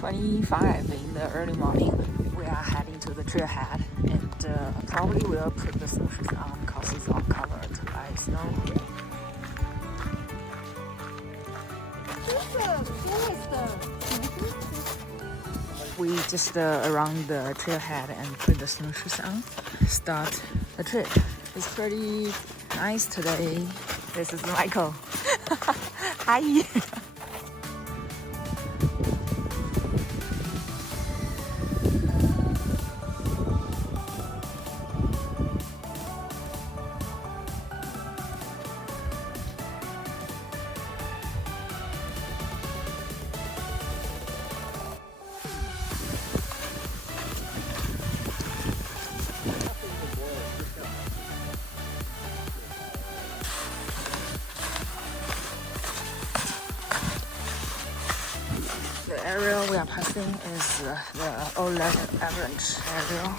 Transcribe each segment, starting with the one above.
6:25 in the early morning. We are heading to the trailhead and probably will put the snowshoes on because it's all covered by snow. We just around the trailhead and put the snowshoes on. Start the trip. It's pretty nice today. This is Michael. Hi. The area we are passing is the old Avalanche area.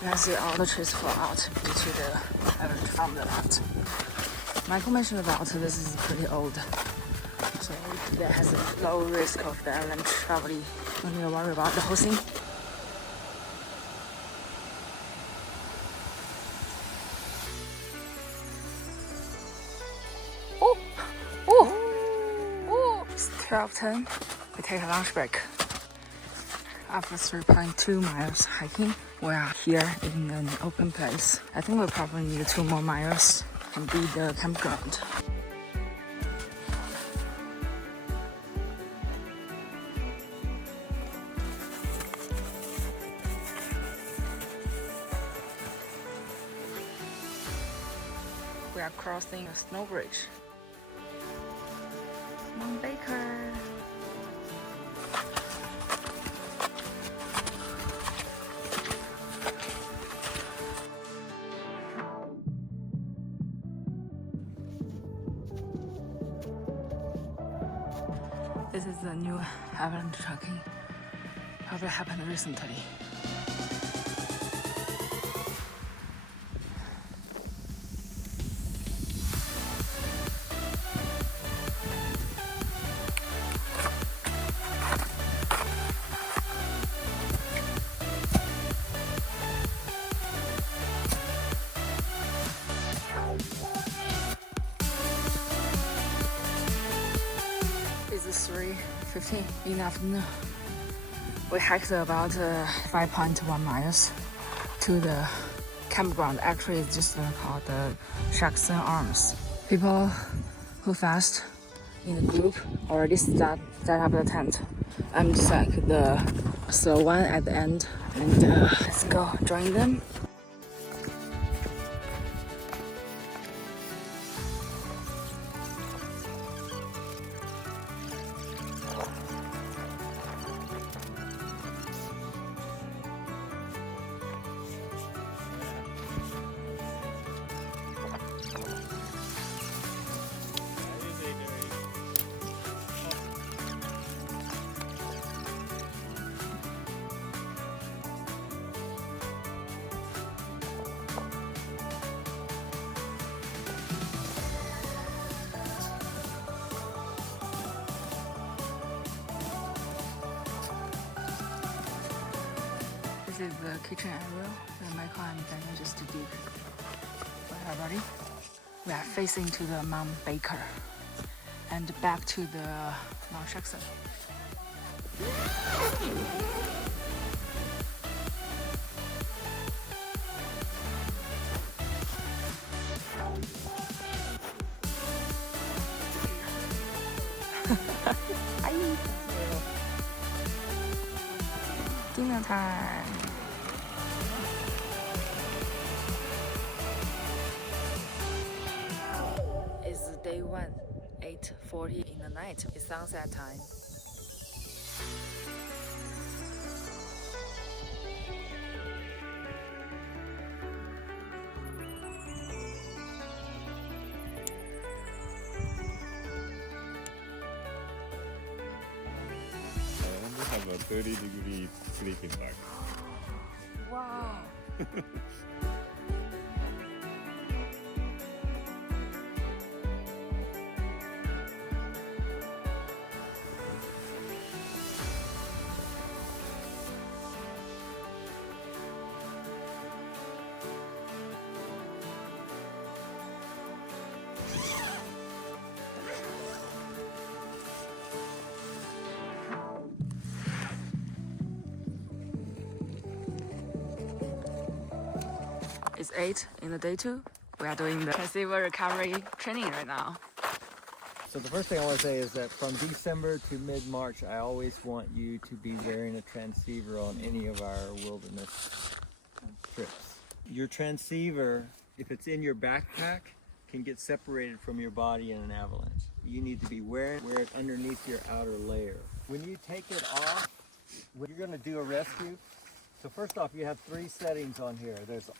You can see all the trees fall out due to the avalanche from the lot. Michael mentioned about this is pretty old, so that has a low risk of the avalanche. Probably don't need to worry about the whole thing. It's 12:10. We take a lunch break. After 3.2 miles hiking, we are here in an open place. I think we'll probably need 2 more miles to be the campground. We are crossing a snow bridge. Mount Baker. This is the new avalanche tracking. Probably happened recently. It's 3:15 in the afternoon. We hiked about 5.1 miles to the campground. Actually, it's just called the Jackson Arms. People who fast in the group already set up the tent. I'm just like the slow one at the end, and let's go join them. This is the kitchen area that Michael and Daniel just did for everybody. We are facing to the Mount Baker and back to the Mount Jackson. Dinner time. It's day 1, 8:40 in the night. It's sunset time. Have a 30-degree sleeping bag. Wow. 8 in the day 2. We are doing the transceiver recovery training right now. So the first thing I want to say is that from December to mid-March, I always want you to be wearing a transceiver on any of our wilderness trips. Your transceiver, if it's in your backpack, can get separated from your body in an avalanche. You need to be wear it underneath your outer layer. When you take it off, when you're going to do a rescue, so first off, you have 3 settings on here. There's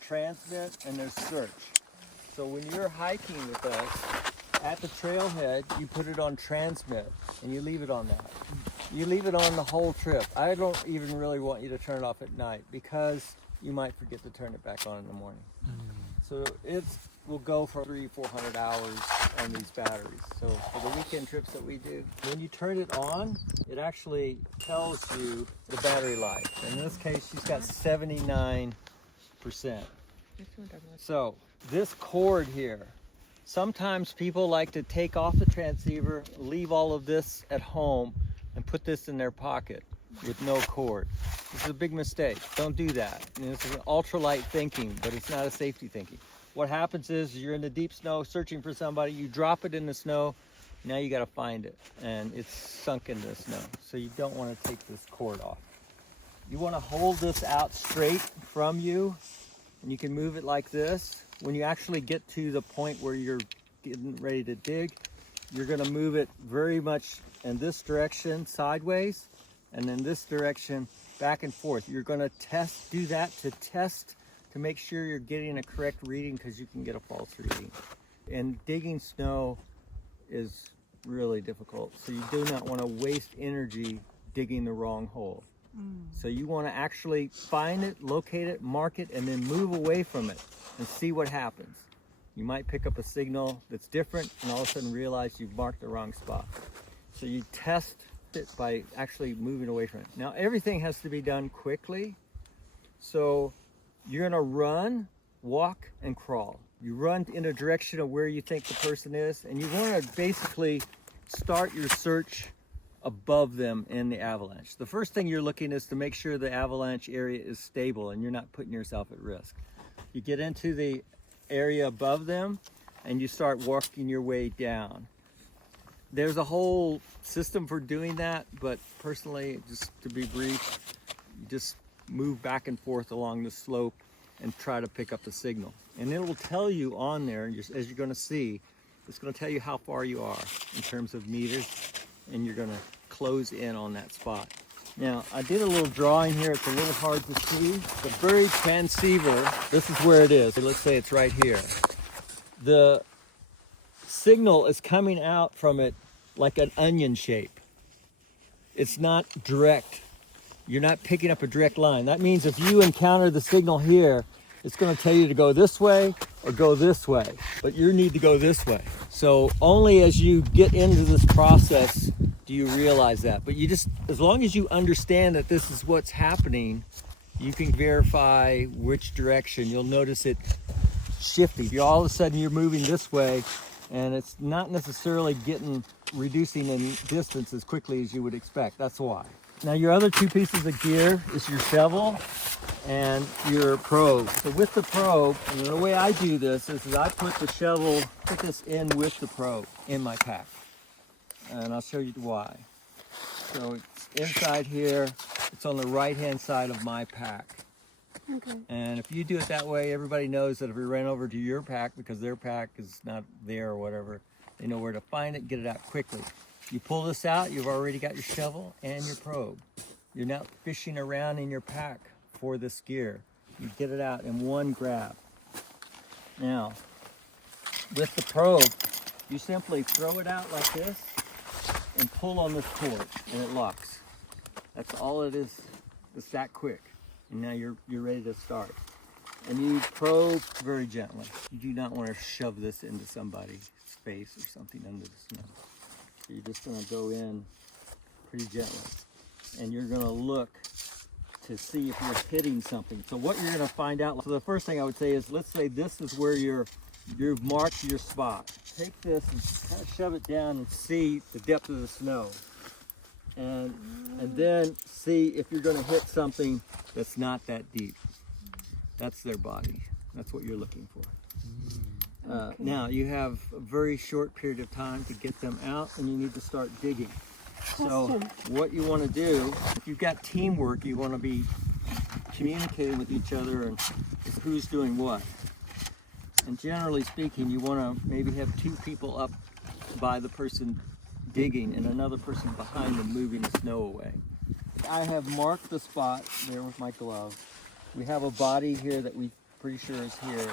transmit and there's search. So when you're hiking with us, at the trailhead, you put it on transmit and you leave it on that. You leave it on the whole trip. I don't even really want you to turn it off at night because you might forget to turn it back on in the morning. So it will go for 300-400 hours on these batteries. So for the weekend trips that we do, when you turn it on, it actually tells you the battery life. In this case, she's got 79%. So this cord here, sometimes people like to take off the transceiver, leave all of this at home, and put this in their pocket with no cord. This is a big mistake. Don't do that. This is an ultralight thinking, but it's not a safety thinking. What happens is you're in the deep snow searching for somebody, you drop it in the snow, now you got to find it, and it's sunk into the snow. So you don't want to take this cord off. You want to hold this out straight from you, and you can move it like this. When you actually get to the point where you're getting ready to dig, you're going to move it very much in this direction sideways, and in this direction back and forth. You're going to do that to make sure you're getting a correct reading, because you can get a false reading. And digging snow is really difficult, so you do not want to waste energy digging the wrong hole. So you want to actually find it, locate it, mark it, and then move away from it and see what happens. You might pick up a signal that's different and all of a sudden realize you've marked the wrong spot. So you test it by actually moving away from it. Now everything has to be done quickly. So you're going to run, walk, and crawl. You run in a direction of where you think the person is, and you want to basically start your search above them in the avalanche. The first thing you're looking is to make sure the avalanche area is stable and you're not putting yourself at risk. You get into the area above them and you start walking your way down. There's a whole system for doing that, but personally, just to be brief, you just move back and forth along the slope and try to pick up the signal. And it will tell you on there, as you're going to see, it's going to tell you how far you are in terms of meters, and you're going to close in on that spot. Now, I did a little drawing here. It's a little hard to see. The buried transceiver, this is where it is. Let's say it's right here. The signal is coming out from it like an onion shape. It's not direct. You're not picking up a direct line. That means if you encounter the signal here, it's going to tell you to go this way or go this way, but you need to go this way. So only as you get into this process do you realize that. But you just, as long as you understand that this is what's happening, you can verify which direction. You'll notice it shifting. All of a sudden you're moving this way, and it's not necessarily reducing in distance as quickly as you would expect. That's why. Now your other 2 pieces of gear is your shovel and your probe. So with the probe, and the way I do this is I put this in with the probe in my pack. And I'll show you why. So it's inside here, it's on the right-hand side of my pack. Okay. And if you do it that way, everybody knows that if we ran over to your pack, because their pack is not there or whatever, they know where to find it, get it out quickly. You pull this out, you've already got your shovel and your probe. You're not fishing around in your pack for this gear. You get it out in one grab. Now, with the probe, you simply throw it out like this and pull on this cord, and it locks. That's all it is. It's that quick. And now you're ready to start. And you probe very gently. You do not want to shove this into somebody's face or something under the snow. So you're just going to go in pretty gently. And you're going to look to see if you're hitting something. So what you're going to find out, so the first thing I would say is, let's say this is where you've marked your spot. Take this and kind of shove it down and see the depth of the snow. And then see if you're going to hit something that's not that deep. That's their body. That's what you're looking for. Now you have a very short period of time to get them out, and you need to start digging. So what you want to do, if you've got teamwork, you want to be communicating with each other and who's doing what. And generally speaking, you want to maybe have 2 people up by the person digging and another person behind them moving the snow away. I have marked the spot there with my glove. We have a body here that we pretty sure is here.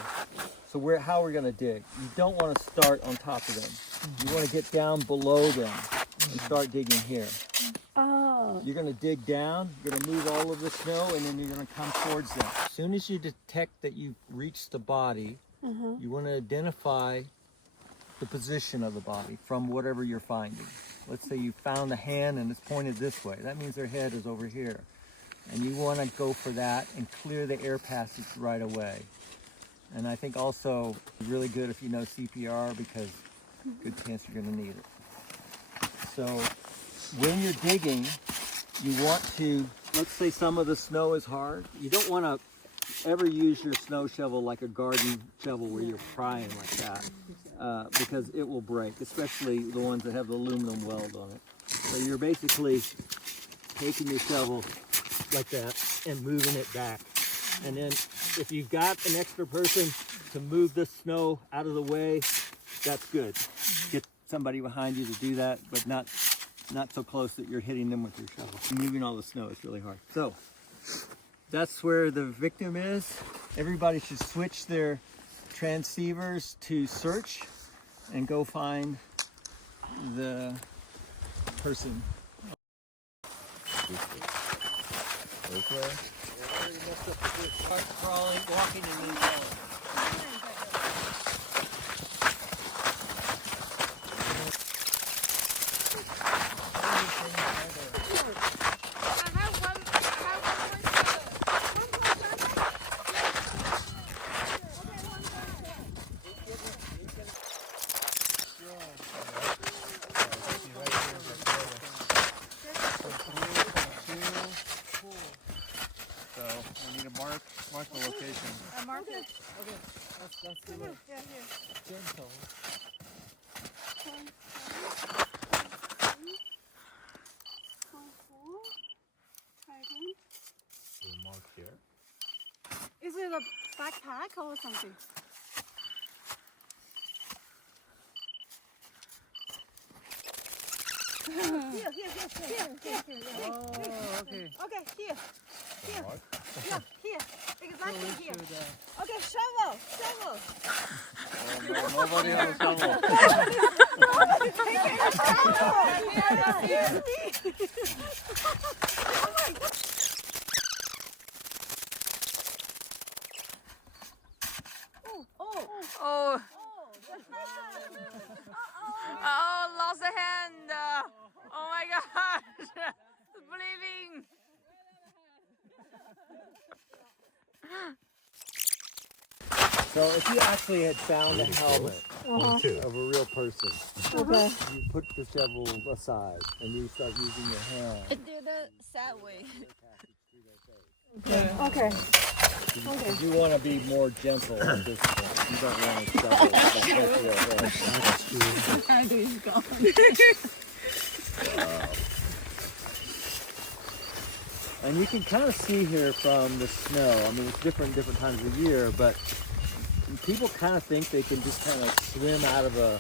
So how we're going to dig. You don't want to start on top of them. You want to get down below them and start digging here. Oh. You're going to dig down, you're going to move all of the snow, and then you're going to come towards them. As soon as you detect that you've reached the body, you want to identify the position of the body from whatever you're finding. Let's say you found the hand and it's pointed this way. That means their head is over here. And you want to go for that and clear the air passage right away. And I think also really good if you know CPR, because good chance you're going to need it. So when you're digging, you want to, let's say some of the snow is hard. You don't want to ever use your snow shovel like a garden shovel where you're prying like that, because it will break, especially the ones that have the aluminum weld on it. So you're basically taking your shovel like that and moving it back. And then if you've got an extra person to move the snow out of the way, that's good. Get somebody behind you to do that, but not so close that you're hitting them with your shovel. Moving all the snow is really hard. So that's where the victim is. Everybody should switch their transceivers to search and go find the person. This way? Crawling, walking, and then crawling. Mark the location. I marked it. Okay, let's do it. Yeah, here. Gentle. We'll mark here. Is it a backpack or something? Here. Oh, okay. Okay, here. Mark? Yeah, here. Exactly here. Okay, shovel. Oh, no, nobody has a shovel. Oh, lost a hand. Oh my gosh. It's bleeding. So if you actually had found a helmet of a real person, you put the shovel aside and you start using your hand. It did a sad way. Okay. You want to be more gentle at this point. You don't want to shovel And you can kind of see here from the snow. I mean, it's different times of year, but people kind of think they can just kind of swim out of a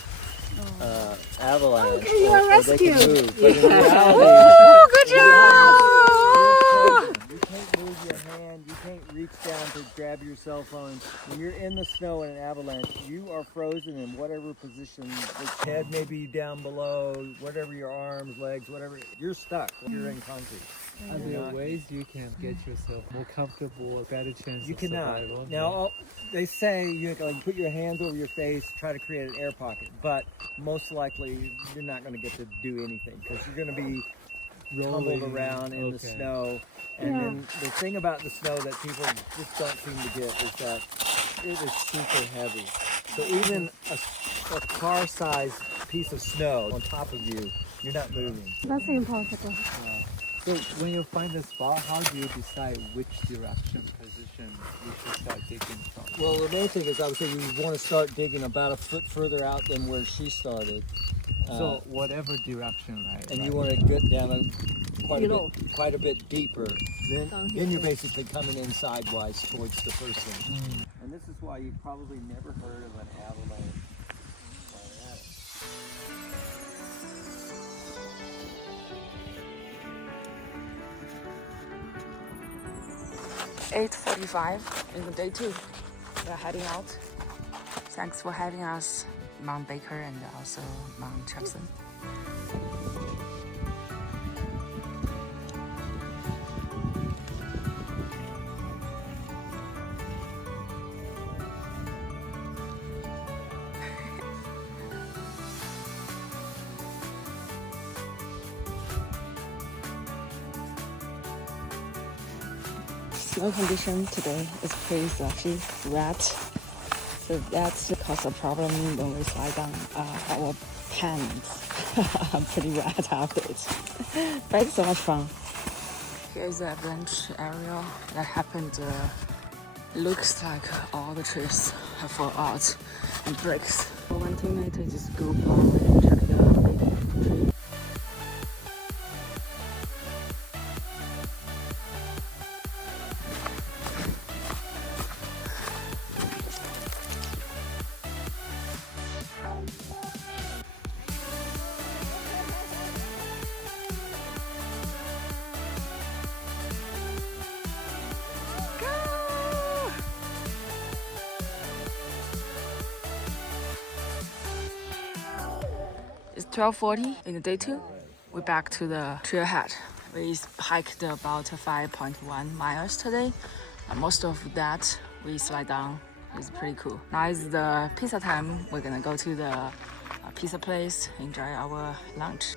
avalanche, Okay, you are or they can rescued. move. But in reality, Oh, good job! you can't move your hand. You can't reach down to grab your cell phone. When you're in the snow in an avalanche, you are frozen in whatever position. The head may be down below, whatever your arms, legs, whatever. You're stuck. You're in concrete. Are there ways you can get yourself more comfortable, a better chance You of cannot. survival? Now, they say you can put your hands over your face, try to create an air pocket, but most likely you're not going to get to do anything because you're going to be tumbled around in the snow. And then the thing about the snow that people just don't seem to get is that it is super heavy. So even a car-sized piece of snow on top of you, you're not moving. That's impossible. So when you find the spot, how do you decide which direction, position you should start digging from? Well, the main thing is obviously you want to start digging about a foot further out than where she started. So whatever direction, right? And right. you want to get down quite a bit deeper. Then you're basically coming in sidewise towards the person. And this is why you probably never heard of an avalanche. 8:45 in the day 2. We're heading out. Thanks for having us, Mount Baker and also Mount Jefferson. Snow condition today is pretty slushy, wet. So that's cause a problem when we slide down our pants. I'm pretty wet after it. But it's so much fun. Here's the avalanche area that happened. Looks like all the trees have fallen out and breaks. For 1 teammate to just go forward and check the big tree. It's 12:40 in the day 2. We're back to the trailhead. We hiked about 5.1 miles today. Most of that we slide down. It's pretty cool. Now is the pizza time. We're gonna go to the pizza place, enjoy our lunch.